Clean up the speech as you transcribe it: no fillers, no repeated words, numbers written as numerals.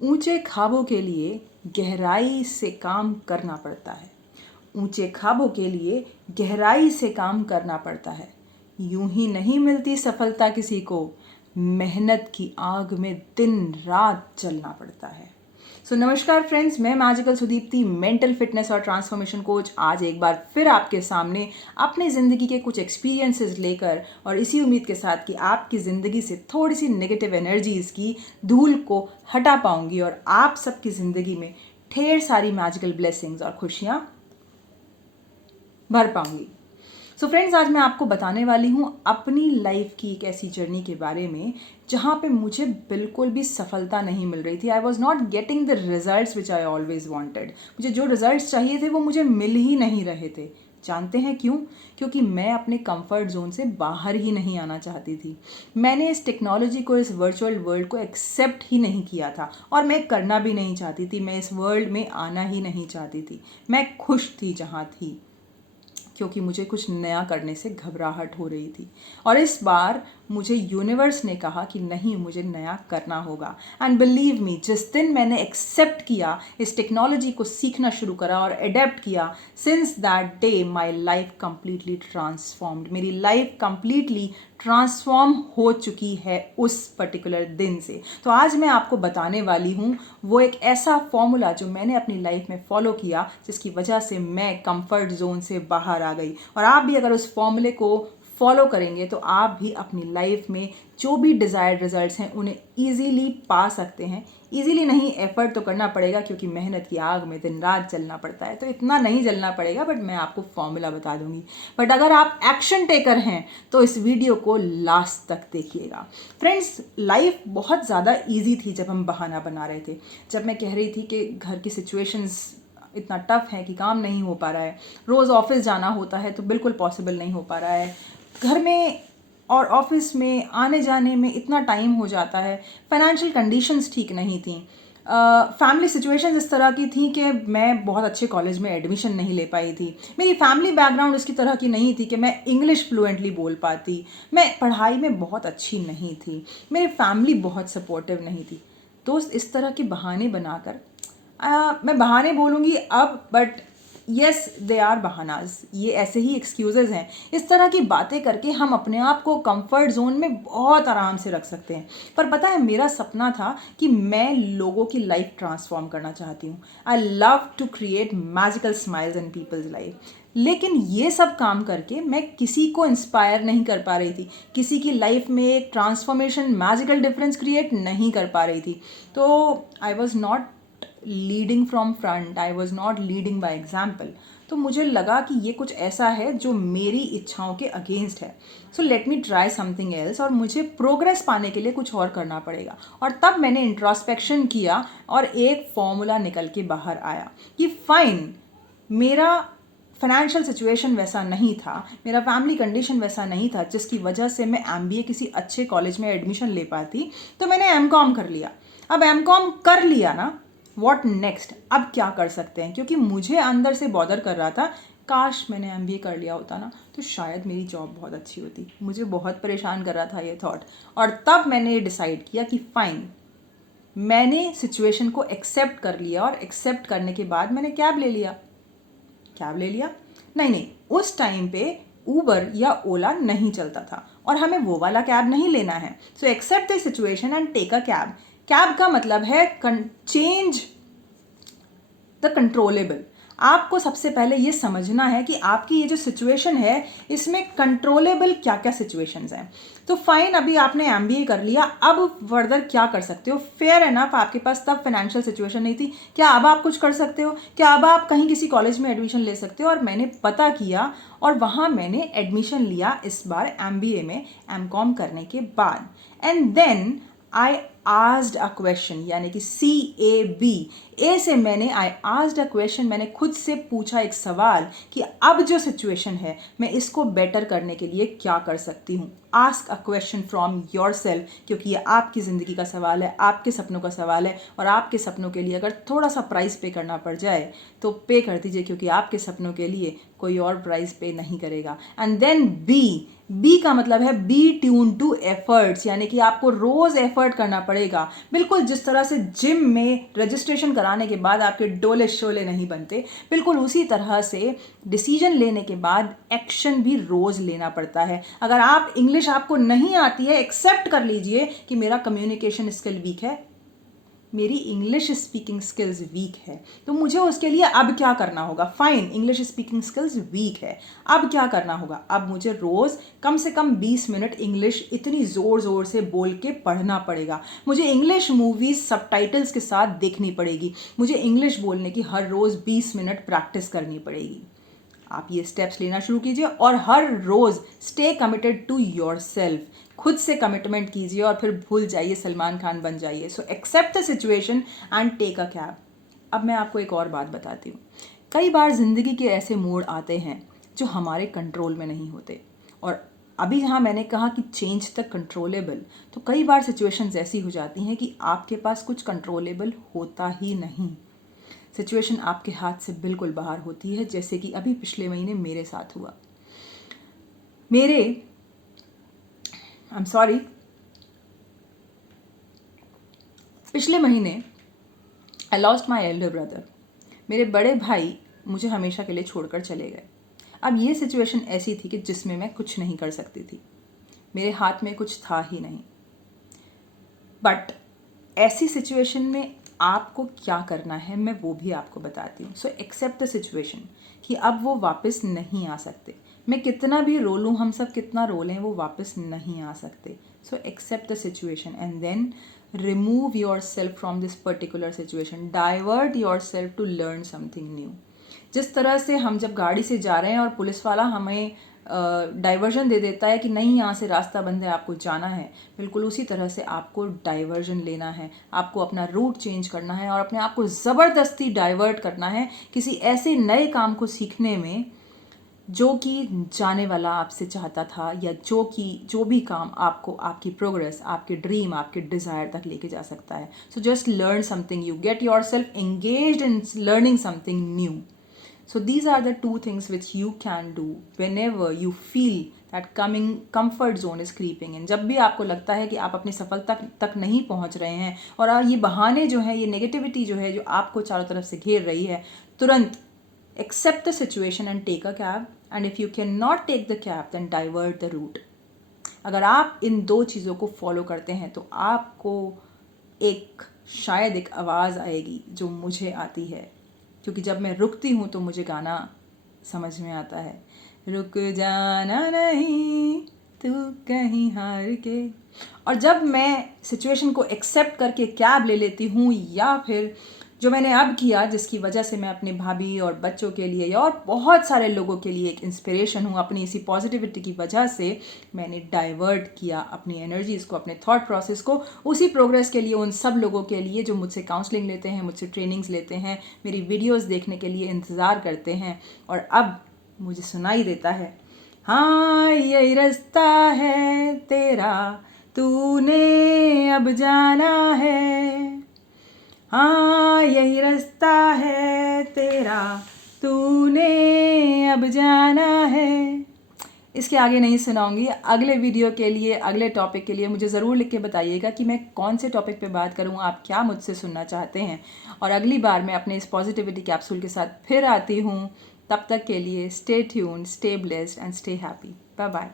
ऊंचे ख्वाबों के लिए गहराई से काम करना पड़ता है। ऊंचे ख्वाबों के लिए गहराई से काम करना पड़ता है। यूं ही नहीं मिलती सफलता किसी को, मेहनत की आग में दिन रात चलना पड़ता है। नमस्कार फ्रेंड्स, मैं मैजिकल सुदीप्ति, मेंटल फिटनेस और ट्रांसफॉर्मेशन कोच, आज एक बार फिर आपके सामने अपनी ज़िंदगी के कुछ एक्सपीरियंसेस लेकर और इसी उम्मीद के साथ कि आपकी ज़िंदगी से थोड़ी सी नेगेटिव एनर्जीज़ की धूल को हटा पाऊंगी और आप सबकी ज़िंदगी में ढेर सारी मैजिकल ब्लेसिंग्स और खुशियाँ भर पाऊंगी। फ्रेंड्स, आज मैं आपको बताने वाली हूँ अपनी लाइफ की एक ऐसी जर्नी के बारे में जहाँ पे मुझे बिल्कुल भी सफलता नहीं मिल रही थी। I was not getting the results which I always wanted. मुझे जो रिजल्ट्स चाहिए थे वो मुझे मिल ही नहीं रहे थे। जानते हैं क्यों? क्योंकि मैं अपने कंफर्ट जोन से बाहर ही नहीं आना चाहती थी। मैंने इस टेक्नोलॉजी को, इस वर्चुअल वर्ल्ड को एक्सेप्ट ही नहीं किया था और मैं करना भी नहीं चाहती थी। मैं इस वर्ल्ड में आना ही नहीं चाहती थी। मैं खुश थी जहाँ थी, क्योंकि मुझे कुछ नया करने से घबराहट हो रही थी। और इस बार मुझे यूनिवर्स ने कहा कि नहीं, मुझे नया करना होगा। एंड बिलीव मी, जिस दिन मैंने एक्सेप्ट किया, इस टेक्नोलॉजी को सीखना शुरू करा और अडेप्ट किया, since that day my life completely transformed. मेरी लाइफ कंप्लीटली ट्रांसफॉर्म हो चुकी है उस पर्टिकुलर दिन से। तो आज मैं आपको बताने वाली हूँ वो एक ऐसा फॉर्मूला जो मैंने अपनी लाइफ में फॉलो किया, जिसकी वजह से मैं कंफर्ट जोन से बाहर आ गई। और आप भी अगर उस फॉर्मूले को फॉलो करेंगे तो आप भी अपनी लाइफ में जो भी डिज़ायर्ड रिजल्ट्स हैं उन्हें ईजीली पा सकते हैं। ईजीली नहीं, एफर्ट तो करना पड़ेगा, क्योंकि मेहनत की आग में दिन रात जलना पड़ता है। तो इतना नहीं जलना पड़ेगा, बट मैं आपको फॉर्मूला बता दूंगी। बट अगर आप एक्शन टेकर हैं तो इस वीडियो को लास्ट तक देखिएगा। फ्रेंड्स, लाइफ बहुत ज़्यादा ईजी थी जब हम बहाना बना रहे थे। जब मैं कह रही थी कि घर की सिचुएशंस इतना टफ है कि काम नहीं हो पा रहा है, रोज़ ऑफिस जाना होता है तो बिल्कुल पॉसिबल नहीं हो पा रहा है, घर में और ऑफिस में आने जाने में इतना टाइम हो जाता है, फाइनेंशियल कंडीशंस ठीक नहीं थी, फैमिली सिचुएशंस इस तरह की थी कि मैं बहुत अच्छे कॉलेज में एडमिशन नहीं ले पाई थी, मेरी फैमिली बैकग्राउंड इसकी तरह की नहीं थी कि मैं इंग्लिश फ्लुएंटली बोल पाती, मैं पढ़ाई में बहुत अच्छी नहीं थी, मेरी फैमिली बहुत सपोर्टिव नहीं थी। दोस्त, इस तरह के बहाने बनाकर, मैं बहाने बोलूँगी अब, बट येस, दे आर बहानाज, ये ऐसे ही एक्सक्यूजेज हैं। इस तरह की बातें करके हम अपने आप को कंफर्ट जोन में बहुत आराम से रख सकते हैं। पर पता है, मेरा सपना था कि मैं लोगों की लाइफ ट्रांसफॉर्म करना चाहती हूँ। I love to create magical smiles in people's life. लेकिन ये सब काम करके मैं किसी को इंस्पायर नहीं कर पा रही थी, किसी की लाइफ में एक ट्रांसफॉर्मेशन, मैजिकल डिफरेंस क्रिएट नहीं कर पा रही थी। तो I was not leading from front, I was not leading by example. तो मुझे लगा कि ये कुछ ऐसा है जो मेरी इच्छाओं के अगेंस्ट है। So let me try something else, और मुझे प्रोग्रेस पाने के लिए कुछ और करना पड़ेगा। और तब मैंने इंट्रोस्पेक्शन किया और एक फॉर्मूला निकल के बाहर आया कि फाइन, मेरा फाइनेंशियल सिचुएशन वैसा नहीं था, मेरा फैमिली कंडीशन वैसा नहीं था जिसकी वजह से मैं MBA किसी अच्छे कॉलेज में एडमिशन ले पाती। तो मैंने MCOM कर लिया। अब MCOM कर लिया ना, व्हाट नेक्स्ट? अब क्या कर सकते हैं? क्योंकि मुझे अंदर से बॉदर कर रहा था, काश मैंने MBA कर लिया होता ना, तो शायद मेरी जॉब बहुत अच्छी होती। मुझे बहुत परेशान कर रहा था ये थॉट। और तब मैंने डिसाइड किया कि फाइन, मैंने सिचुएशन को एक्सेप्ट कर लिया, और एक्सेप्ट करने के बाद मैंने कैब ले लिया। कैब ले लिया? नहीं नहीं, उस टाइम पे ऊबर या ओला नहीं चलता था और हमें वो वाला कैब नहीं लेना है। So accept the situation and take a cab. Cab का मतलब है चेंज द कंट्रोलेबल। आपको सबसे पहले ये समझना है कि आपकी ये जो सिचुएशन है, इसमें कंट्रोलेबल क्या क्या सिचुएशंस हैं। तो फाइन, अभी आपने MBA कर लिया, अब फर्दर क्या कर सकते हो? फेयर एनफ, आपके पास तब फाइनेंशियल सिचुएशन नहीं थी। क्या अब आप कुछ कर सकते हो? क्या अब आप कहीं किसी कॉलेज में एडमिशन ले सकते हो? और मैंने पता किया और वहाँ मैंने एडमिशन लिया इस बार MBA में, MCOM करने के बाद। And then I asked a question, यानी कि CAB, ए से मैंने आई आस्ड अ क्वेश्चन, मैंने खुद से पूछा एक सवाल कि अब जो सिचुएशन है मैं इसको बेटर करने के लिए क्या कर सकती हूँ। Ask a question from your self, क्योंकि ये आपकी ज़िंदगी का सवाल है, आपके सपनों का सवाल है। और आपके सपनों के लिए अगर थोड़ा सा प्राइस पे करना पड़ जाए तो पे कर दीजिए, क्योंकि आपके सपनों के लिए कोई और प्राइस पे नहीं करेगा। एंड देन B, बी का मतलब है बी ट्यून टू एफर्ट्स, यानी कि आपको रोज एफर्ट करना पड़ेगा। बिल्कुल जिस तरह से जिम में रजिस्ट्रेशन कराने के बाद आपके डोले शोले नहीं बनते, बिल्कुल उसी तरह से डिसीजन लेने के बाद एक्शन भी रोज लेना पड़ता है। अगर आप इंग्लिश आपको नहीं आती है, एक्सेप्ट कर लीजिए कि मेरा कम्युनिकेशन स्किल वीक है, मेरी इंग्लिश स्पीकिंग स्किल्स वीक है, तो मुझे उसके लिए अब क्या करना होगा। Fine, English speaking skills weak है, अब क्या करना होगा। अब मुझे रोज़ कम से कम 20 मिनट इंग्लिश इतनी ज़ोर ज़ोर से बोल के पढ़ना पड़ेगा। मुझे इंग्लिश मूवीज़ सबटाइटल्स के साथ देखनी पड़ेगी। मुझे इंग्लिश बोलने की हर रोज़ 20 मिनट प्रैक्टिस करनी पड़ेगी। आप ये स्टेप्स लेना शुरू कीजिए और हर रोज़ stay committed to yourself, खुद से कमिटमेंट कीजिए और फिर भूल जाइए सलमान खान बन जाइए। So accept the situation and take a cab. अब मैं आपको एक और बात बताती हूँ। कई बार ज़िंदगी के ऐसे मोड़ आते हैं जो हमारे कंट्रोल में नहीं होते, और अभी जहाँ मैंने कहा कि चेंज द कंट्रोलेबल, तो कई बार सिचुएशंस ऐसी हो जाती हैं कि आपके पास कुछ कंट्रोलेबल होता ही नहीं। सिचुएशन आपके हाथ से बिल्कुल बाहर होती है, जैसे कि अभी पिछले महीने मेरे साथ हुआ। पिछले महीने I lost my elder brother. मेरे बड़े भाई मुझे हमेशा के लिए छोड़कर चले गए। अब ये सिचुएशन ऐसी थी कि जिसमें मैं कुछ नहीं कर सकती थी, मेरे हाथ में कुछ था ही नहीं। बट ऐसी सिचुएशन में आपको क्या करना है मैं वो भी आपको बताती हूँ। सो एक्सेप्ट द सिचुएशन कि अब वो वापस नहीं आ सकते। मैं कितना भी रो लूँ, हम सब कितना रो लें, वो वापस नहीं आ सकते। So accept the situation and then remove yourself from this particular situation, divert yourself to learn something new. जिस तरह से हम जब गाड़ी से जा रहे हैं और पुलिस वाला हमें डाइवर्जन दे देता है कि नहीं यहाँ से रास्ता बंद है, आपको जाना है, बिल्कुल उसी तरह से आपको डाइवर्जन लेना है। आपको अपना रूट चेंज करना है और अपने आप को ज़बरदस्ती डाइवर्ट करना है किसी ऐसे नए काम को सीखने में जो कि जाने वाला आपसे चाहता था, या जो भी काम आपको आपकी प्रोग्रेस, आपके ड्रीम, आपके डिज़ायर तक लेके जा सकता है। So just learn something new, get your self engaged in learning something new. So these are the two things which you can do whenever you feel that comfort zone is creeping in. जब भी आपको लगता है कि आप अपनी सफलता तक नहीं पहुंच रहे हैं और ये बहाने जो है, ये नेगेटिविटी जो है, जो आपको चारों तरफ से घेर रही है, तुरंत accept the situation and take a cab. And if you cannot take the cab, then divert the route. अगर आप इन दो चीज़ों को फॉलो करते हैं तो आपको शायद एक आवाज़ आएगी जो मुझे आती है, क्योंकि जब मैं रुकती हूँ तो मुझे गाना समझ में आता है, रुक जाना नहीं तू कहीं हार के। और जब मैं सिचुएशन को एक्सेप्ट करके कैब ले लेती हूँ, या फिर जो मैंने अब किया, जिसकी वजह से मैं अपने भाभी और बच्चों के लिए और बहुत सारे लोगों के लिए एक इंस्पिरेशन हूँ, अपनी इसी पॉजिटिविटी की वजह से मैंने डाइवर्ट किया अपनी एनर्जीज़ को, अपने थॉट प्रोसेस को उसी प्रोग्रेस के लिए, उन सब लोगों के लिए जो मुझसे काउंसलिंग लेते हैं, मुझसे ट्रेनिंग्स लेते हैं, मेरी वीडियोस देखने के लिए इंतज़ार करते हैं। और अब मुझे सुनाई देता है, हाँ यही रास्ता है तेरा, तूने अब जाना है, हाँ यही रास्ता है तेरा, तूने अब जाना है। इसके आगे नहीं सुनाऊंगी। अगले वीडियो के लिए, अगले टॉपिक के लिए मुझे ज़रूर लिख के बताइएगा कि मैं कौन से टॉपिक पे बात करूँ, आप क्या मुझसे सुनना चाहते हैं। और अगली बार मैं अपने इस पॉजिटिविटी कैप्सूल के साथ फिर आती हूँ। तब तक के लिए stay tuned, stay blessed and stay happy. Bye bye.